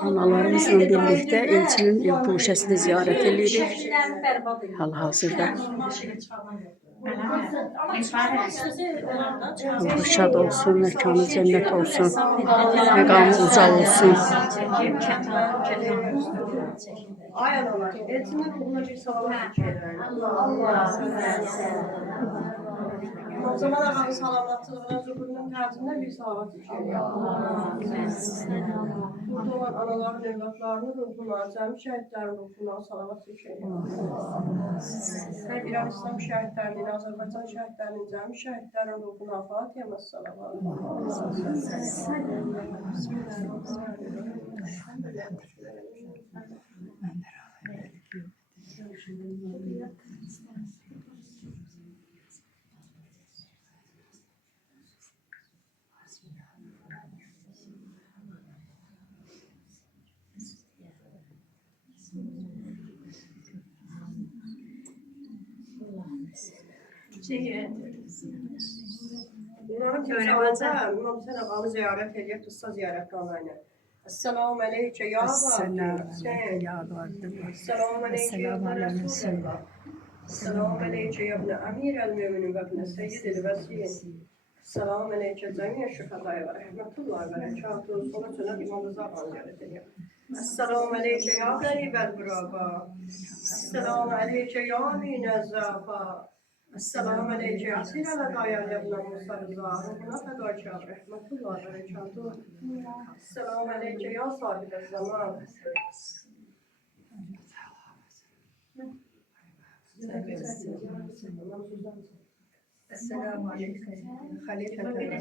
Analarımızla birlikte elçinin guşəsini ziyarət edirik. Hal-hazırda. Allah şad olsun, məkanı cennet olsun, məqamı uca olsun. Ay analar, elçinin ruhuna bir salavat çekelim. O zaman ağanın salavatçılığına, zuhurunun tercihine bir salavat çekelim. Burada olan anaların, evlatlarının ruhuna, cəmi şəhidlərin ruhuna salavat çekelim. Her İran İslam şəhidlərinin, Azərbaycan şəhidlərinin, cəmi şəhidlərin ruhuna Fatihə salavat. Bunların kimsələrdə İmam Hüseyin ağanı ziyarət edək, qıssa ziyarət qalayla. Esselamu aleykə ya Rabbi. Esselamu aleykə ya Resulallah. Esselamu aleykə ya ibn Amirəl müminin və ibn Seyyidil Vəsiyin. Esselamu aleykə cəmiyyə şühədaya və rəhmətullahi və rəkatuhu. Sonra cənab İmam Rıza ağanı ziyarət edək. Esselamu aleykə ya qəribəl qüraba. Esselamu aleykə ya minəzzəfa. Esselamu aleykə ya sirələ qayəl yəbnə Musa Rıza. Ruhuna fədakə rəhmətullahi və rəkatuhu. Esselamu aleykə ya sahibəl zaman. Esselamu aleykə xəlifətə.